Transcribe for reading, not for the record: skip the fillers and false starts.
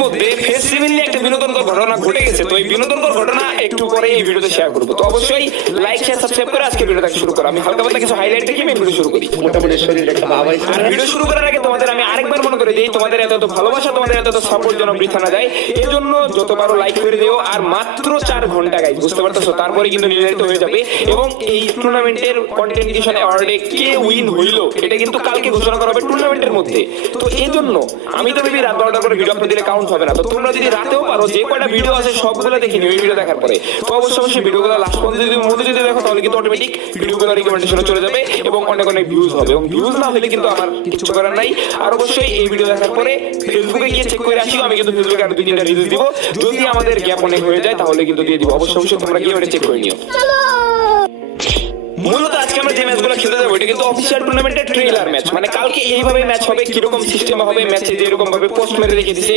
মধ্যে ফেস্টিভ্যাল নিয়ে একটা বিনোদনকর ঘটনা ঘটে গেছে। তো এই বিনোদনকর ঘটনা একটু পরে এই ভিডিওতে শেয়ার করবো। তো অবশ্যই লাইক শেয়ার সাবস্ক্রাইব করে আজকে ভিডিওটা শুরু করো। আমি হালকা পাতলা কিছু হাইলাইট দেখে আমি ভিডিও শুরু করি। মোটামুটি শরীরে একটা ভাব আছে। আর ভিডিও শুরু করার আগে তোমাদের আমি আরেকবার মনে করে দিই, তোমাদের এত ভালোবাসা, তোমাদের এত সাপোর্ট যেন বৃথা না যায়, এই জন্য যত পারো লাইক করে দিও। আর মাত্র 4 ঘন্টা গাইজ, বুঝতে পারতেছো, তারপরে কিন্তু নির্ধারিত হয়ে যাবে। এবং এই টুর্নামেন্টের কন্টেন্ট ক্রিয়েশন অ্যাওয়ার্ডে কে উইন হইলো এটা কিন্তু কালকে ঘোষণা করা হবে টুর্নামেন্টের মধ্যে। তো এই জন্য আমি তো ভেবে রাত 12টা করে ভিডিও আপলোড দিলে কাউন্ট হবে না। তো তোমরা যদি রাতেও পারো, যে কয়টা ভিডিও আছে সবগুলো দেখে নিও এই ভিডিও দেখার পরে। তো অবশ্যই ভিডিওগুলো লাস্ট পর্যন্ত যদি মধ্যে যদি দেখো, তাহলে কিন্তু অটোমেটিক ভিডিওগুলো রিকমেন্ডেশনে চলে যাবে এবং অনেক অনেক ভিউজ হবে। এবং ভিউজ না হলে কিন্তু আমার কিছু করার নাই। আর অবশ্যই এই ভিডিও দেখার পরে ফেসবুকে গিয়ে চেক করে আসিও। আমি কিন্তু ফেসবুকে আরো 2-3টা রিভিউ দিব। যদি আমাদের গ্যাপ অনেক হয়ে যায় তাহলে কিন্তু দিয়ে দিব। অবশ্যই তোমরা গিয়ে ওটা চেক করে নিও। মূলত আজকে আমরা যে ম্যাচগুলো খেলতে যাবো এটা কিন্তু অফিসিয়াল টুর্নামেন্টের ট্রেলার ম্যাচ। মানে কালকে এইভাবে ম্যাচ হবে, কিরকম সিস্টেম হবে ম্যাচে, যেরকম ভাবে পোস্ট মেরে রেখে দিছে